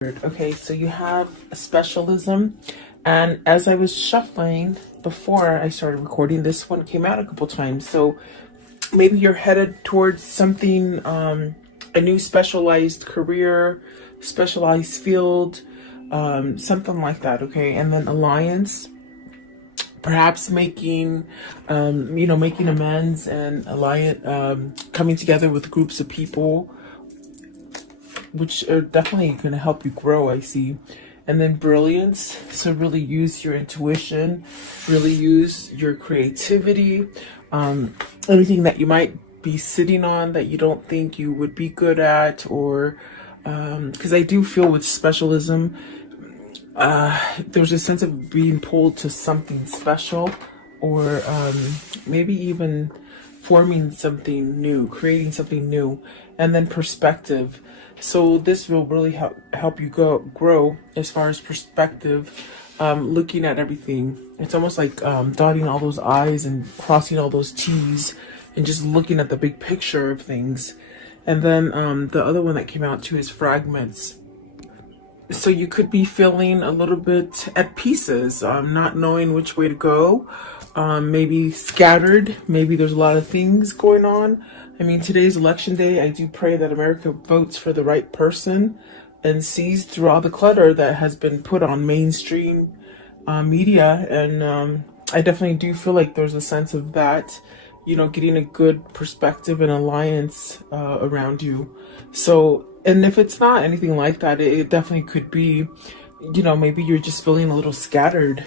Okay, so you have a specialism, and as I was shuffling before I started recording, this one came out a couple times. So maybe you're headed towards something, a new specialized career, specialized field, something like that. Okay, and then alliance, perhaps making, making amends and alliance, coming together with groups of people, which are definitely going to help you grow, I see. And then brilliance, so really use your intuition, really use your creativity, anything that you might be sitting on that you don't think you would be good at, or because I do feel with specialism, there's a sense of being pulled to something special, or maybe even forming something new, creating something new. And then perspective, so this will really help you grow as far as perspective, looking at everything. It's almost like dotting all those I's and crossing all those T's and just looking at the big picture of things. And then the other one that came out too is fragments. So you could be feeling a little bit at pieces, not knowing which way to go, maybe scattered, maybe there's a lot of things going on. I mean, today's election day. I do pray that America votes for the right person and sees through all the clutter that has been put on mainstream media. And I definitely do feel like there's a sense of that, getting a good perspective and alliance around you. So, and if it's not anything like that, it definitely could be, maybe you're just feeling a little scattered,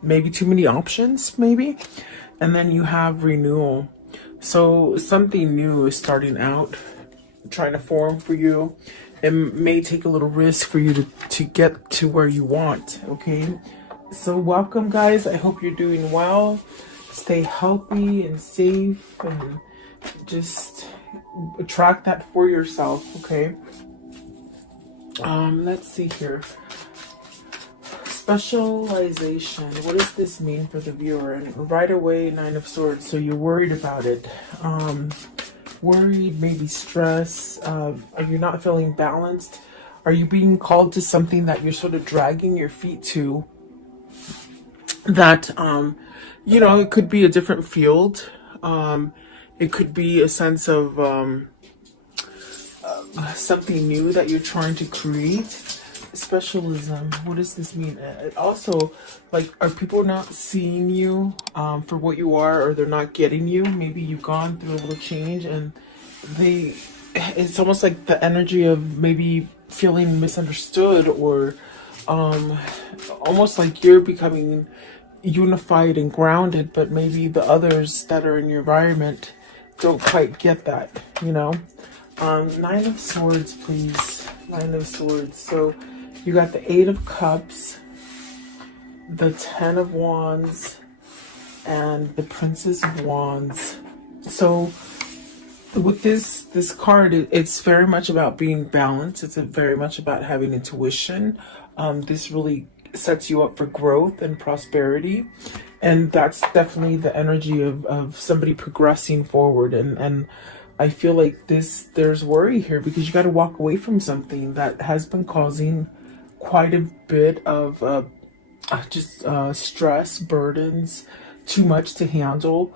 maybe too many options, maybe. And then you have renewal. So something new is starting out, trying to form for you. It may take a little risk for you to get to where you want, okay? So welcome, guys. I hope you're doing well. Stay healthy and safe, and just attract that for yourself, okay? Let's see here. Specialization. What does this mean for the viewer? And right away, Nine of Swords. So you're worried about it. Worried, maybe stress. Are you not feeling balanced? Are you being called to something that you're sort of dragging your feet to? That, it could be a different field. It could be a sense of something new that you're trying to create. Specialism, what does this mean? Also, like, are people not seeing you for what you are, or they're not getting you? Maybe you've gone through a little change, and it's almost like the energy of maybe feeling misunderstood, or almost like you're becoming unified and grounded, but maybe the others that are in your environment don't quite get that, Nine of Swords, please. Nine of Swords. So you got the Eight of Cups, the Ten of Wands, and the Princess of Wands. So with this card, it's very much about being balanced. It's very much about having intuition. This really sets you up for growth and prosperity. And that's definitely the energy of somebody progressing forward. And I feel like there's worry here, because you got to walk away from something that has been causing quite a bit of stress, burdens, too much to handle.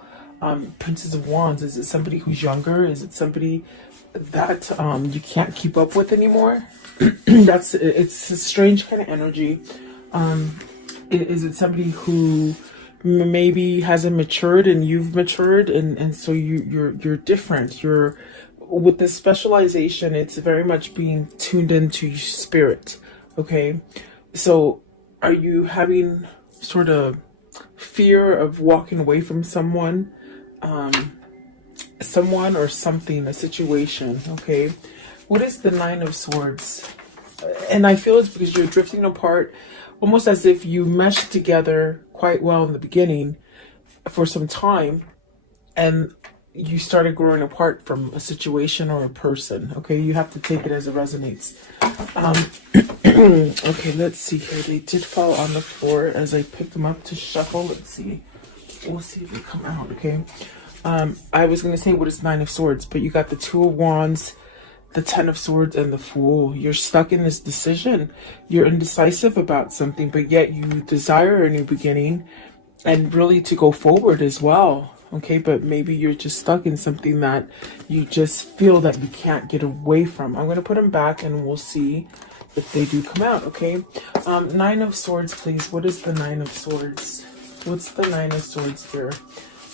Princess of Wands, is it somebody who's younger? Is it somebody that you can't keep up with anymore? It's a strange kind of energy. Is it somebody who maybe hasn't matured and you've matured, and so you're different? You're with this specialization, it's very much being tuned into your spirit. Okay, so are you having sort of fear of walking away from someone or something, a situation? Okay, what is the Nine of Swords? And I feel it's because you're drifting apart, almost as if you meshed together quite well in the beginning for some time, and you started growing apart from a situation or a person. Okay, you have to take it as it resonates. Okay, let's see here. They did fall on the floor as I picked them up to shuffle. Let's see. We'll see if they come out, okay? I was going to say what is Nine of Swords, but you got the Two of Wands, the Ten of Swords and the Fool. You're stuck in this decision. You're indecisive about something, but yet you desire a new beginning and really to go forward as well. Okay, but maybe you're just stuck in something that you just feel that you can't get away from. I'm going to put them back and we'll see if they do come out, okay? Nine of Swords, please. What is the Nine of Swords? What's the Nine of Swords here?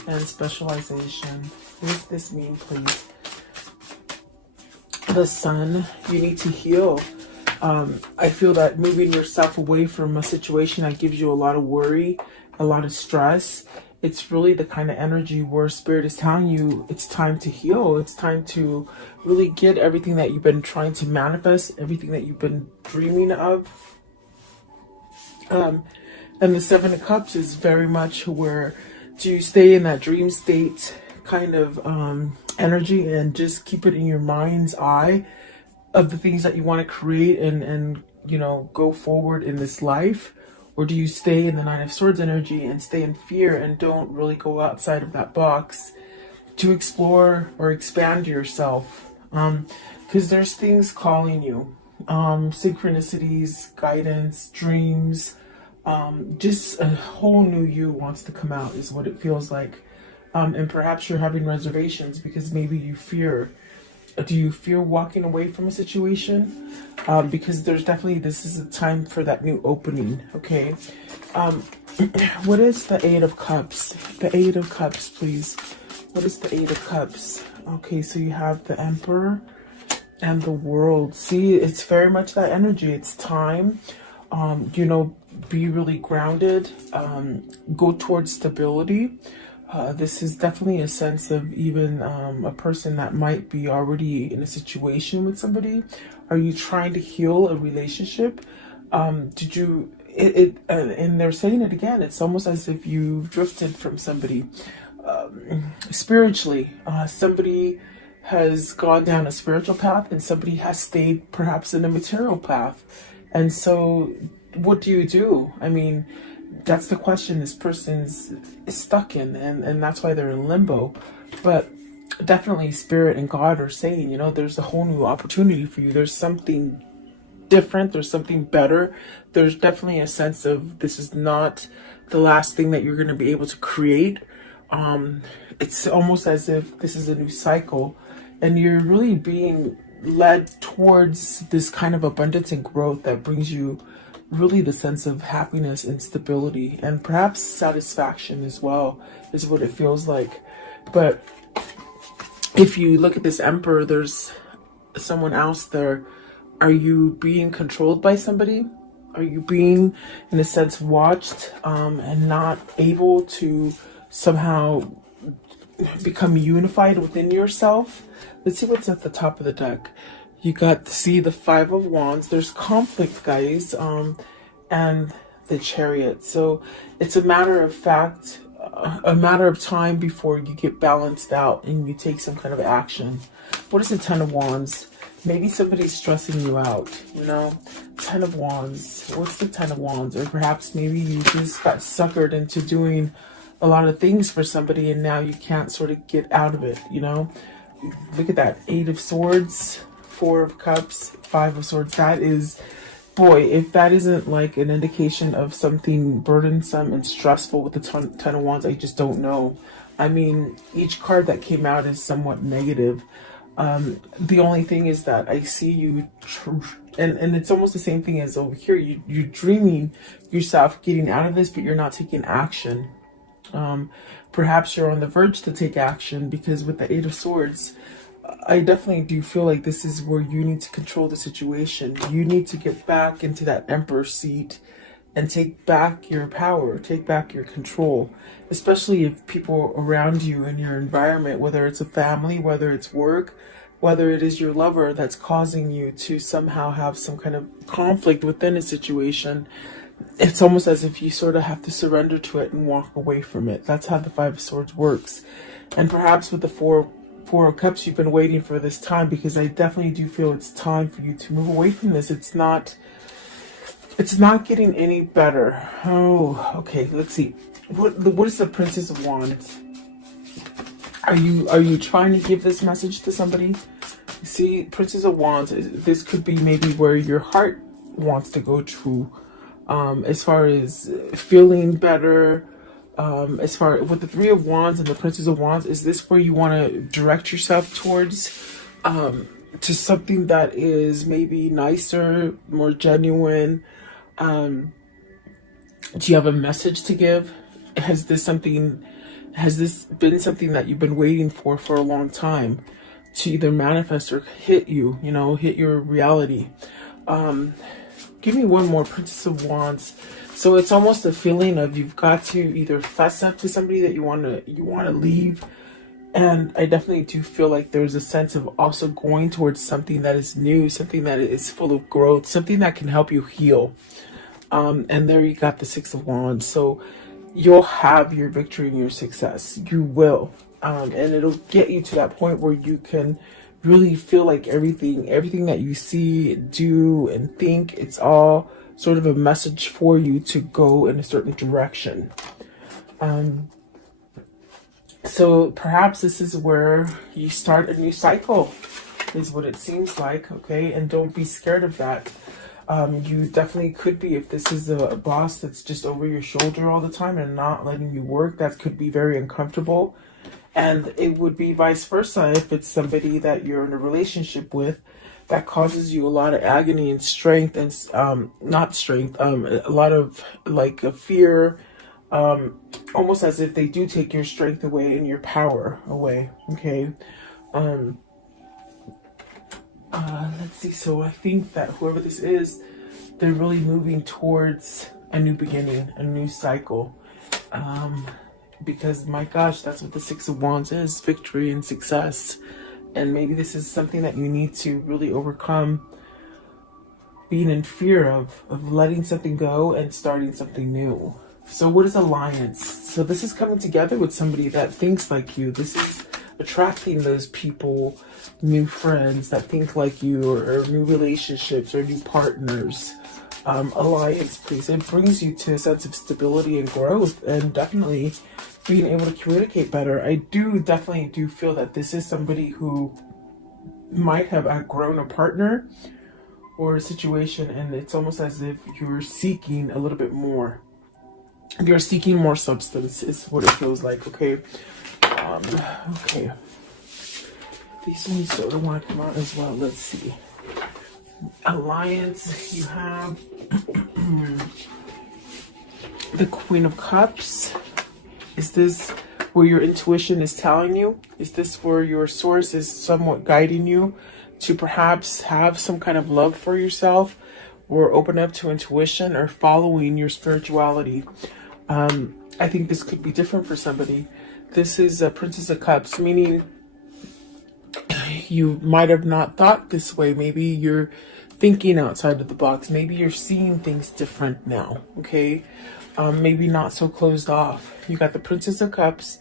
And specialization. What does this mean, please? The Sun. You need to heal. I feel that moving yourself away from a situation that gives you a lot of worry, a lot of stress, it's really the kind of energy where Spirit is telling you it's time to heal. It's time to really get everything that you've been trying to manifest, everything that you've been dreaming of. And the Seven of Cups is very much where do you stay in that dream state kind of energy and just keep it in your mind's eye of the things that you want to create and you know, go forward in this life? Or do you stay in the Nine of Swords energy and stay in fear and don't really go outside of that box to explore or expand yourself? Because there's things calling you. Synchronicities, guidance, dreams, just a whole new you wants to come out is what it feels like. And perhaps you're having reservations because maybe you fear. Do you fear walking away from a situation? Because there's definitely, this is a time for that new opening, okay? What is the Eight of Cups? The Eight of Cups, please. What is the Eight of Cups? Okay, so you have the Emperor and the World. See, it's very much that energy. It's time, you know, be really grounded, go towards stability. This is definitely a sense of even a person that might be already in a situation with somebody. Are you trying to heal a relationship? Did you, and they're saying it again, it's almost as if you've drifted from somebody spiritually. Somebody has gone down a spiritual path and somebody has stayed perhaps in a material path. And so what do you do? I mean, that's the question this person's stuck in, and that's why they're in limbo. But definitely Spirit and God are saying, you know, there's a whole new opportunity for you. There's something different. There's something better. There's definitely a sense of this is not the last thing that you're going to be able to create. It's almost as if this is a new cycle and you're really being led towards this kind of abundance and growth that brings you really the sense of happiness and stability and perhaps satisfaction as well is what it feels like. But if you look at this Emperor, there's someone else there. Are you being controlled by somebody? Are you being, in a sense, watched and not able to somehow become unified within yourself? Let's see what's at the top of the deck. You got to see the Five of Wands. There's conflict, guys, and the Chariot. So it's a matter of fact, a matter of time before you get balanced out and you take some kind of action. What is the Ten of Wands? Maybe somebody's stressing you out, you know? Ten of Wands. What's the Ten of Wands? Or perhaps maybe you just got suckered into doing a lot of things for somebody and now you can't sort of get out of it, you know? Look at that. Eight of Swords. Four of Cups, Five of Swords. That is, boy, if that isn't like an indication of something burdensome and stressful with the Ten of Wands, I just don't know. I mean, each card that came out is somewhat negative. The only thing is that I see you, and it's almost the same thing as over here. You're dreaming yourself getting out of this, but you're not taking action. Perhaps you're on the verge to take action because with the Eight of Swords, I definitely do feel like this is where you need to control the situation. You need to get back into that Emperor seat and take back your power, take back your control, especially if people around you in your environment, whether it's a family, whether it's work, whether it is your lover that's causing you to somehow have some kind of conflict within a situation. It's almost as if you sort of have to surrender to it and walk away from it. That's how the Five of Swords works. And perhaps with the Four of Cups, you've been waiting for this time, because I definitely do feel it's time for you to move away from this. It's not getting any better. Oh, okay. Let's see. What is the Princess of Wands? Are you trying to give this message to somebody? See, Princess of Wands, this could be maybe where your heart wants to go to, as far as feeling better. As far with the Three of Wands and the Princess of Wands, is this where you want to direct yourself towards, to something that is maybe nicer, more genuine? Do you have a message to give? Has this been something that you've been waiting for a long time to either manifest or hit you, hit your reality? Give me one more, Princess of Wands. So it's almost a feeling of you've got to either fess up to somebody that you want to leave. And I definitely do feel like there's a sense of also going towards something that is new, something that is full of growth, something that can help you heal. And there you got the Six of Wands. So you'll have your victory and your success. You will. And it'll get you to that point where you can really feel like everything that you see, do, and think, it's all sort of a message for you to go in a certain direction. So perhaps this is where you start a new cycle, is what it seems like, okay? And don't be scared of that. You definitely could be, if this is a boss that's just over your shoulder all the time and not letting you work, that could be very uncomfortable. And it would be vice versa if it's somebody that you're in a relationship with that causes you a lot of agony and strength and not strength, a lot of like a fear, almost as if they do take your strength away and your power away. Okay. Let's see. So I think that whoever this is, they're really moving towards a new beginning, a new cycle. Because my gosh, that's what the Six of Wands is, victory and success. And maybe this is something that you need to really overcome, being in fear of letting something go and starting something new. So what is alliance? So this is coming together with somebody that thinks like you. This is attracting those people, new friends that think like you, or new relationships or new partners. Alliance, please. It brings you to a sense of stability and growth, and definitely being able to communicate better. I definitely do feel that this is somebody who might have outgrown a partner or a situation, and it's almost as if you're seeking a little bit more. You're seeking more substance is what it feels like, okay? Okay. These ones sort of want to come out as well. Let's see. Alliance, you have the Queen of Cups. Is this where your intuition is telling you? Is this where your source is somewhat guiding you to perhaps have some kind of love for yourself, or open up to intuition, or following your spirituality? I think this could be different for somebody. This is a Princess of Cups, meaning you might have not thought this way. Maybe you're thinking outside of the box. Maybe you're seeing things different now, okay? Maybe not so closed off. You got the Princess of Cups,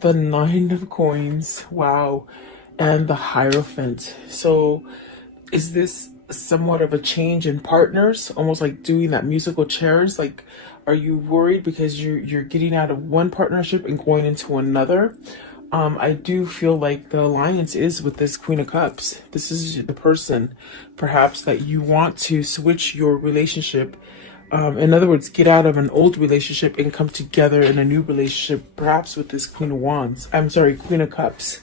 the Nine of Coins, wow, and the Hierophant. So is this somewhat of a change in partners, almost like doing that musical chairs? Like, are you worried because you're getting out of one partnership and going into another? I do feel like the alliance is with this Queen of Cups. This is the person perhaps that you want to switch your relationship. In other words, get out of an old relationship and come together in a new relationship, perhaps with this Queen of Wands. I'm sorry, Queen of Cups.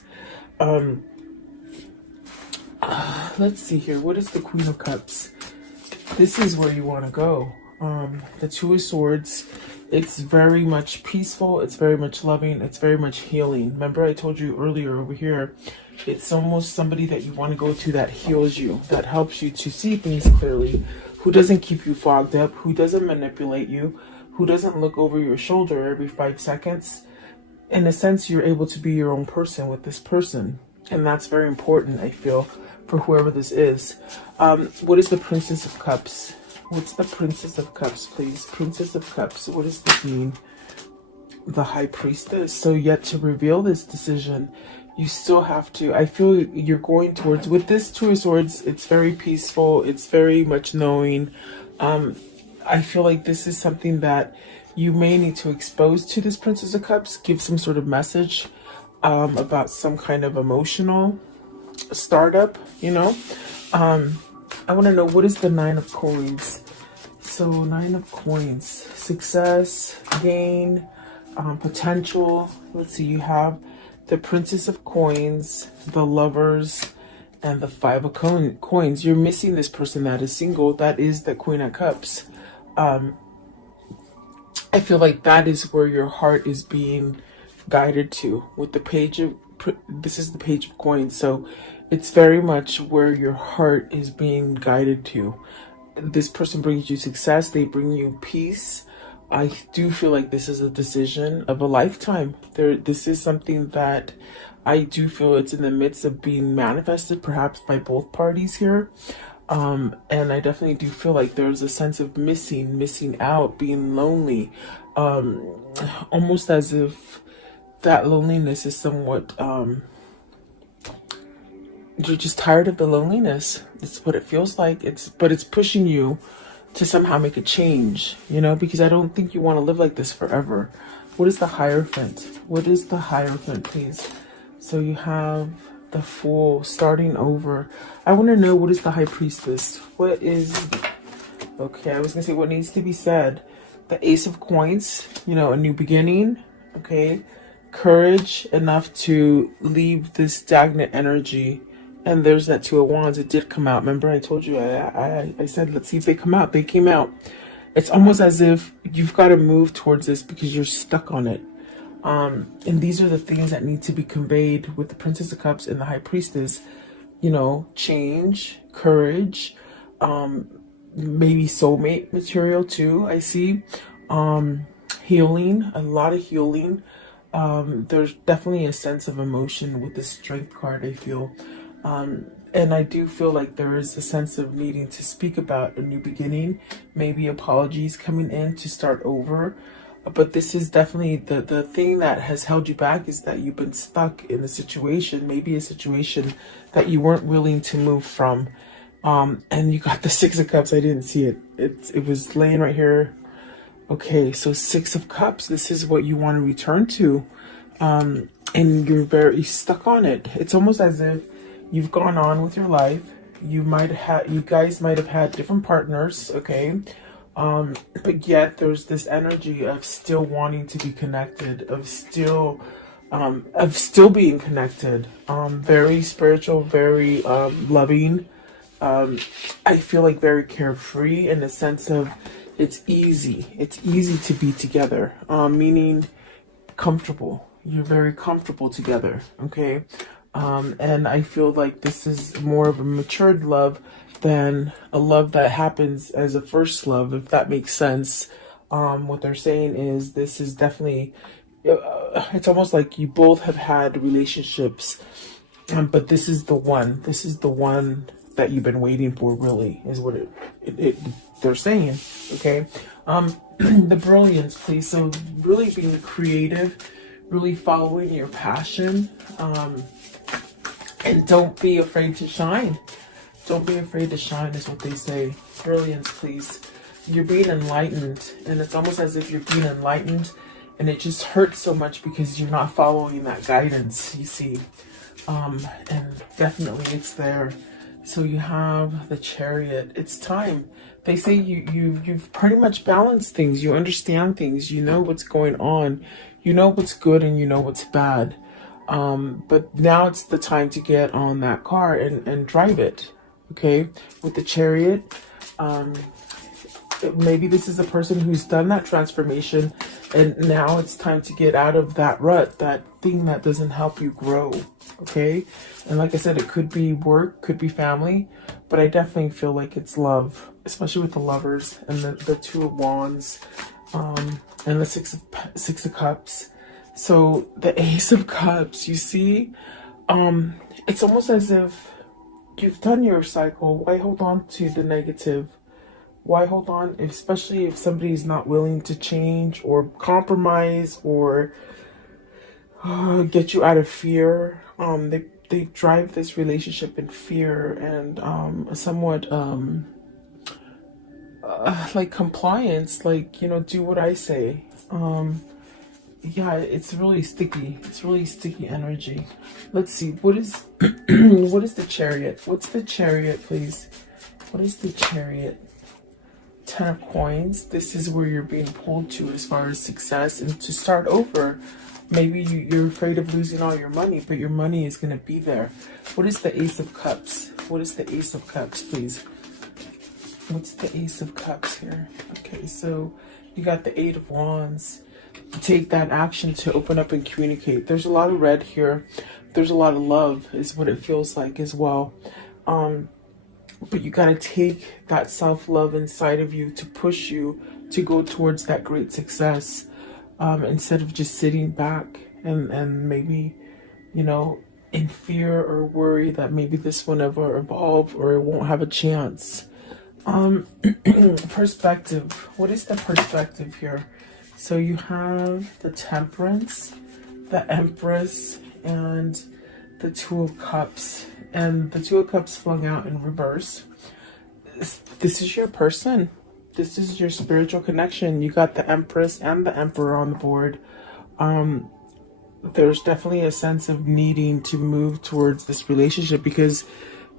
Let's see here. What is the Queen of Cups? This is where you want to go. The Two of Swords. It's very much peaceful. It's very much loving. It's very much healing. Remember I told you earlier over here, it's almost somebody that you want to go to that heals you, that helps you to see things clearly, who doesn't keep you fogged up, who doesn't manipulate you, who doesn't look over your shoulder every 5 seconds. In a sense, you're able to be your own person with this person. And that's very important, I feel, for whoever this is. What is the Princess of Cups? What's the Princess of Cups, please? Princess of Cups, what does this mean? The High Priestess. So yet to reveal this decision, you still have to, I feel you're going towards, with this Two of Swords, it's very peaceful. It's very much knowing. I feel like this is something that you may need to expose to this Princess of Cups, give some sort of message about some kind of emotional startup, you know. I want to know, what is the Nine of Coins? So Nine of Coins, success, gain, potential. Let's see, you have the Princess of Coins, the Lovers, and the Five of Coins. You're missing this person that is single. That is the Queen of Cups. I feel like that is where your heart is being guided to with the Page of, this is the Page of Coins. So it's very much where your heart is being guided to. This person brings you success. They bring you peace. I do feel like this is a decision of a lifetime. This is something that I do feel it's in the midst of being manifested, perhaps by both parties here. And I definitely do feel like there's a sense of missing out, being lonely, almost as if that loneliness is somewhat, you're just tired of the loneliness. It's what it feels like. But it's pushing you to somehow make a change, you know, because I don't think you want to live like this forever. What is the Hierophant? What is the Hierophant, please? So you have the Fool, starting over. I want to know, what is the High Priestess? What is, okay, I was going to say what needs to be said. The Ace of Coins, you know, a new beginning, okay? Courage enough to leave this stagnant energy. And there's that Two of Wands. It did come out. Remember, I told you, I said, let's see if they come out. They came out. It's almost as if you've got to move towards this because you're stuck on it. And these are the things that need to be conveyed with the Princess of Cups and the High Priestess. You know, change, courage, maybe soulmate material too, I see. Healing, a lot of healing. There's definitely a sense of emotion with the Strength card, I feel. And I do feel like there is a sense of needing to speak about a new beginning, maybe apologies coming in to start over. But this is definitely the thing that has held you back, is that you've been stuck in a situation, maybe a situation that you weren't willing to move from. And you got the Six of Cups. I didn't see it. It was laying right here. Okay, so Six of Cups, this is what you want to return to. And you're very stuck on it. It's almost as if you've gone on with your life. You guys might have had different partners, okay? But yet there's this energy of still wanting to be connected, of still being connected. Very spiritual, very loving. I feel like very carefree, in the sense of it's easy to be together, meaning comfortable. You're very comfortable together, okay? And I feel like this is more of a matured love than a love that happens as a first love, if that makes sense. What they're saying is this is definitely, it's almost like you both have had relationships, but this is the one. This is the one that you've been waiting for, really, is what they're saying, okay? The Brilliance, please. So really being creative, really following your passion, and don't be afraid to shine. Don't be afraid to shine is what they say. Brilliance, please. You're being enlightened, and it's almost as if you're being enlightened, and it just hurts so much because you're not following that guidance, you see. And definitely it's there. So you have the Chariot. It's time. They say you've pretty much balanced things. You understand things. You know what's going on. You know what's good and you know what's bad. But now it's the time to get on that car and drive it. Okay, with the Chariot. Maybe this is a person who's done that transformation, and now it's time to get out of that rut, that thing that doesn't help you grow. Okay, and like I said, it could be work, could be family, but I definitely feel like it's love, especially with the Lovers and the Two of Wands, and the Six of Cups. So the Ace of Cups, you see, it's almost as if you've done your cycle. Why hold on to the negative? Why hold on, especially if somebody's not willing to change or compromise or get you out of fear? They drive this relationship in fear and somewhat like compliance, like, you know, do what I say. Yeah, it's really sticky. It's really sticky energy. Let's see. What is what is the Chariot? What's the Chariot, please? What is the Chariot? 10 of Coins. This is where you're being pulled to as far as success and to start over. Maybe you're afraid of losing all your money, but your money is going to be there. What is the Ace of Cups? What is the Ace of Cups, please? What's the Ace of Cups here? Okay, so you got the Eight of Wands. Take that action to open up and communicate. There's a lot of red here. There's a lot of love is what it feels like as well. But you got to take that self-love inside of you to push you to go towards that great success, instead of just sitting back and maybe, you know, in fear or worry that maybe this will never evolve or it won't have a chance. Perspective. What is the perspective here? So you have the Temperance, the Empress, and the Two of Cups. And the Two of Cups flung out in reverse. This is your person. This is your spiritual connection. You got the Empress and the Emperor on the board. There's definitely a sense of needing to move towards this relationship because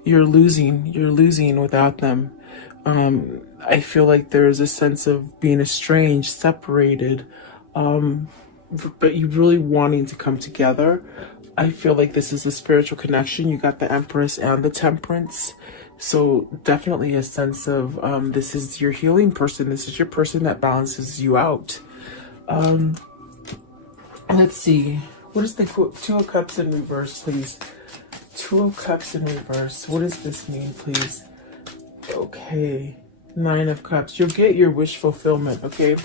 you're losing without them. I feel like there is a sense of being estranged, separated, but you really wanting to come together. I feel like this is a spiritual connection. You got the Empress and the Temperance. So definitely a sense of this is your healing person. This is your person that balances you out. Let's see. What is the Two of Cups in reverse, please? Two of Cups in reverse. What does this mean, please? Okay. Nine of Cups. You'll get your wish fulfillment, okay?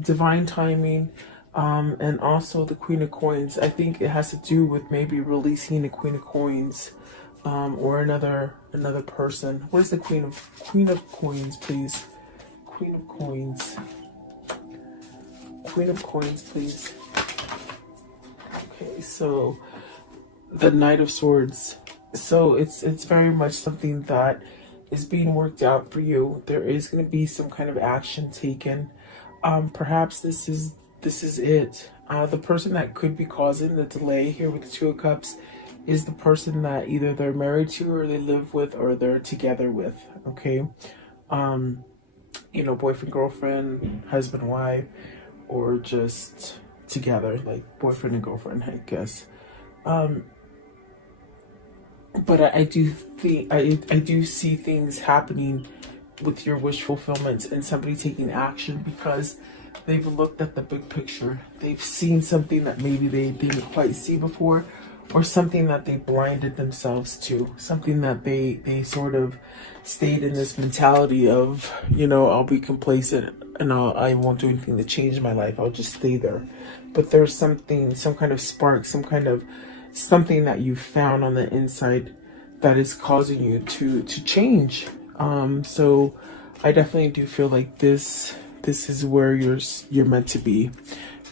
Divine timing. And also the Queen of Coins. I think it has to do with maybe releasing the Queen of Coins, or another person. What is the Queen of Coins, please? Queen of Coins. Queen of Coins, please. Okay, so the Knight of Swords. So it's very much something that is being worked out for you. There is going to be some kind of action taken. Perhaps this is it. The person that could be causing the delay here with the Two of Cups is the person that either they're married to or they live with or they're together with, okay? You know, boyfriend, girlfriend, husband, wife, or just together, like boyfriend and girlfriend, I guess. But I do think I do see things happening with your wish fulfillment and somebody taking action because they've looked at the big picture. They've seen something that maybe they didn't quite see before, or something that they blinded themselves to, something that they sort of stayed in this mentality of, you know, I'll be complacent and I won't do anything to change my life. I'll just stay there. But there's something, some kind of spark, some kind of something that you found on the inside that is causing you to change. So I definitely do feel like this is where you're meant to be,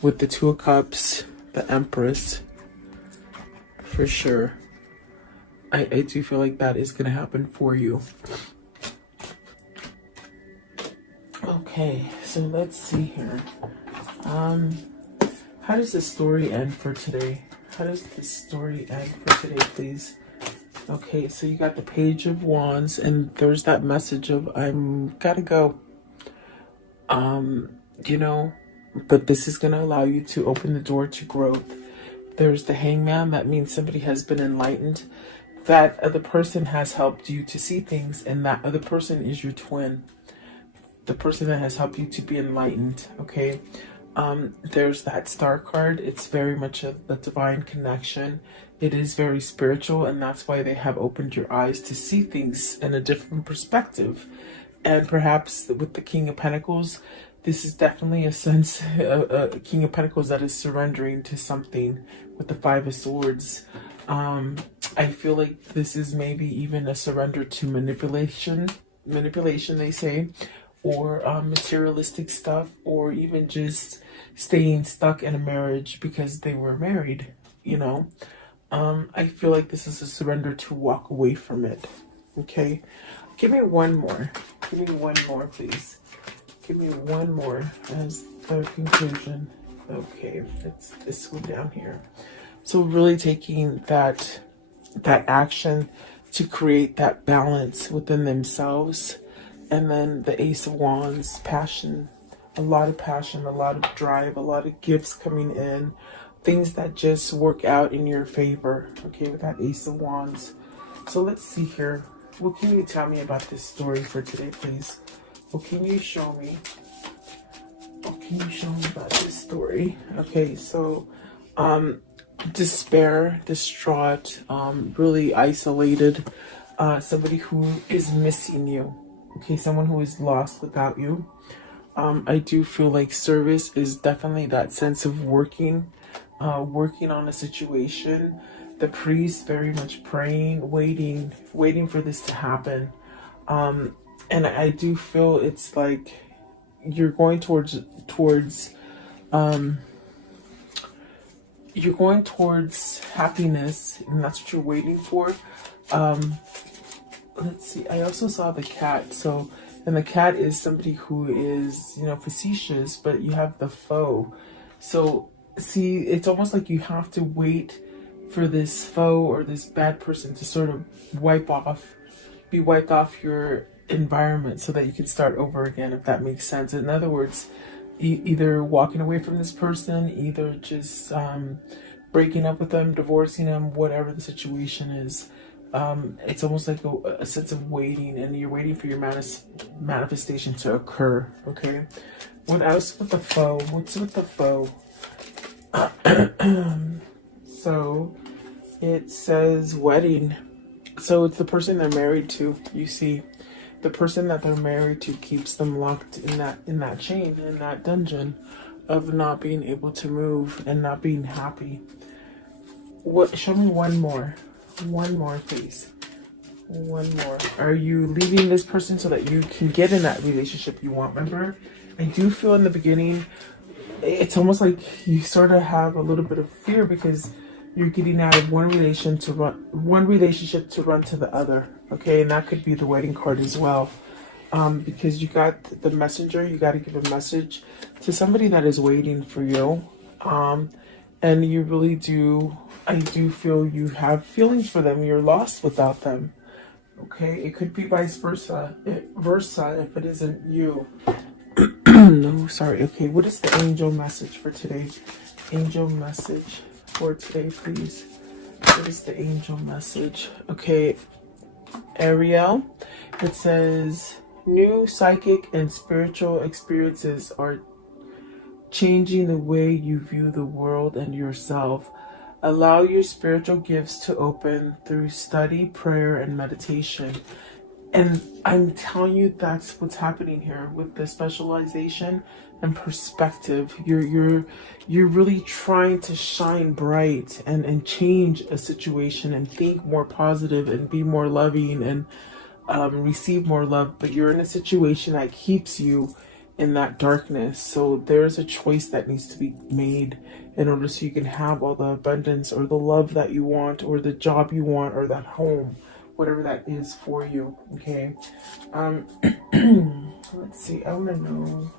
with the Two of Cups, the Empress, for sure. I do feel like that is going to happen for you. Okay, so let's see here. How does the story end for today? How does the story end for today, please? Okay, so you got the Page of Wands, and there's that message of I'm gotta go. You know, but this is gonna allow you to open the door to growth. There's the Hangman. That means somebody has been enlightened. That other person has helped you to see things, and that other person is your twin. The person that has helped you to be enlightened, okay? There's that Star card. It's very much a divine connection. It is very spiritual, and that's why they have opened your eyes to see things in a different perspective. And perhaps with the King of Pentacles, this is definitely a sense, a King of Pentacles that is surrendering to something. With the Five of Swords, I feel like this is maybe even a surrender to manipulation, they say, or materialistic stuff, or even just staying stuck in a marriage because they were married, you know. I feel like this is a surrender to walk away from it, okay? Give me one more. Give me one more, please. Give me one more as the conclusion Okay, it's this one down here. So really taking that action to create that balance within themselves. And then the Ace of Wands, passion, a lot of passion, a lot of drive, a lot of gifts coming in, things that just work out in your favor. Okay, with that Ace of Wands. So let's see here. What can you tell me about this story for today, please? What can you show me? What can you show me about this story? Okay, so despair, distraught, really isolated, somebody who is missing you. Okay, someone who is lost without you. I do feel like service is definitely that sense of working on a situation. The priest very much praying, waiting for this to happen. And I do feel it's like you're going towards happiness, and that's what you're waiting for. Let's see, I also saw the cat. So, and the cat is somebody who is, facetious, but you have the foe. So see, it's almost like you have to wait for this foe or this bad person to sort of be wiped off your environment so that you can start over again, if that makes sense. In other words, either walking away from this person, either just breaking up with them, divorcing them, whatever the situation is. It's almost like a sense of waiting, and you're waiting for your manifestation to occur. Okay, what else with the foe? What's with the foe? So it says wedding. So it's the person they're married to. You see, the person that they're married to keeps them locked in that chain, in that dungeon of not being able to move and not being happy. What? Show me one more, please. One more. Are you leaving this person so that you can get in that relationship you want? Remember, I do feel in the beginning, it's almost like you sort of have a little bit of fear because you're getting out of one relationship to run to the other. Okay, and that could be the wedding card as well. Because you got the messenger, you got to give a message to somebody that is waiting for you. And you really do, I do feel you have feelings for them. You're lost without them. Okay, it could be vice versa. If it isn't you. No, sorry. Okay, what is the angel message for today? Angel message for today, please. What is the angel message? Okay, Ariel. It says, new psychic and spiritual experiences are changing the way you view the world and yourself. Allow your spiritual gifts to open through study, prayer, and meditation. And I'm telling you, that's what's happening here with the specialization and perspective. You're really trying to shine bright and change a situation and think more positive and be more loving and receive more love. But you're in a situation that keeps you in that darkness. So there's a choice that needs to be made in order so you can have all the abundance or the love that you want or the job you want or that home, whatever that is for you. Okay. Let's see. I want to know,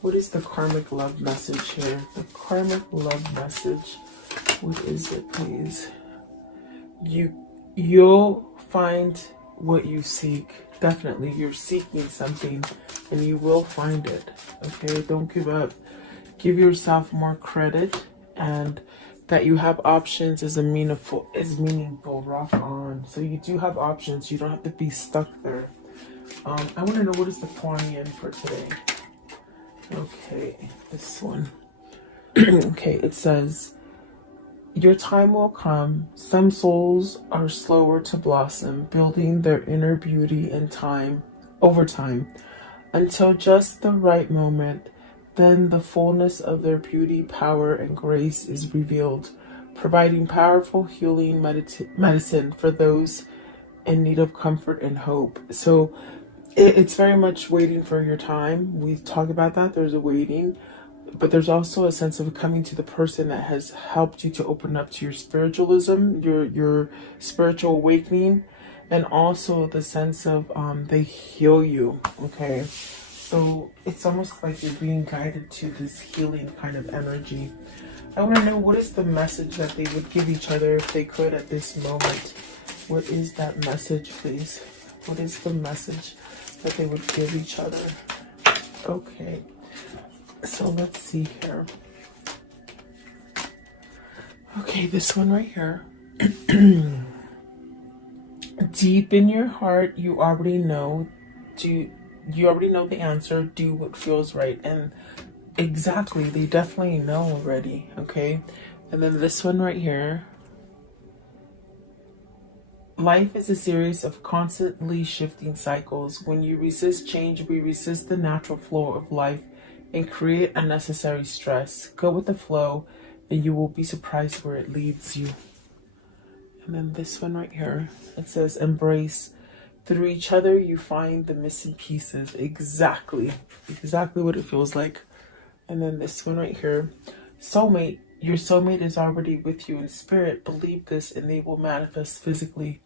what is the karmic love message here? The karmic love message. What is it, please? You'll find what you seek. Definitely, you're seeking something and you will find it. Okay, don't give up. Give yourself more credit, and that you have options is meaningful. Rock on. So you do have options. You don't have to be stuck there. I want to know, what is the Kwanian for today? Okay, this one. Okay, it says, your time will come. Some souls are slower to blossom, building their inner beauty in time, over time, until just the right moment. Then the fullness of their beauty, power, and grace is revealed, providing powerful healing medicine for those in need of comfort and hope. So it's very much waiting for your time. We talk about that. There's a waiting. But there's also a sense of coming to the person that has helped you to open up to your spiritualism, your spiritual awakening, and also the sense of they heal you. Okay, So it's almost like you're being guided to this healing kind of energy. I want to know, what is the message that they would give each other if they could at this moment? What is that message, please? What is the message that they would give each other? Okay, so let's see here. Okay, this one right here. Deep in your heart, you already know. You already know the answer. Do what feels right. And exactly, they definitely know already. Okay, and then this one right here. Life is a series of constantly shifting cycles. When you resist change, we resist the natural flow of life and create unnecessary stress. Go with the flow and you will be surprised where it leads you. And then this one right here, it says embrace. Through each other, you find the missing pieces. Exactly what it feels like. And then this one right here, soulmate. Your soulmate is already with you in spirit. Believe this and they will manifest physically.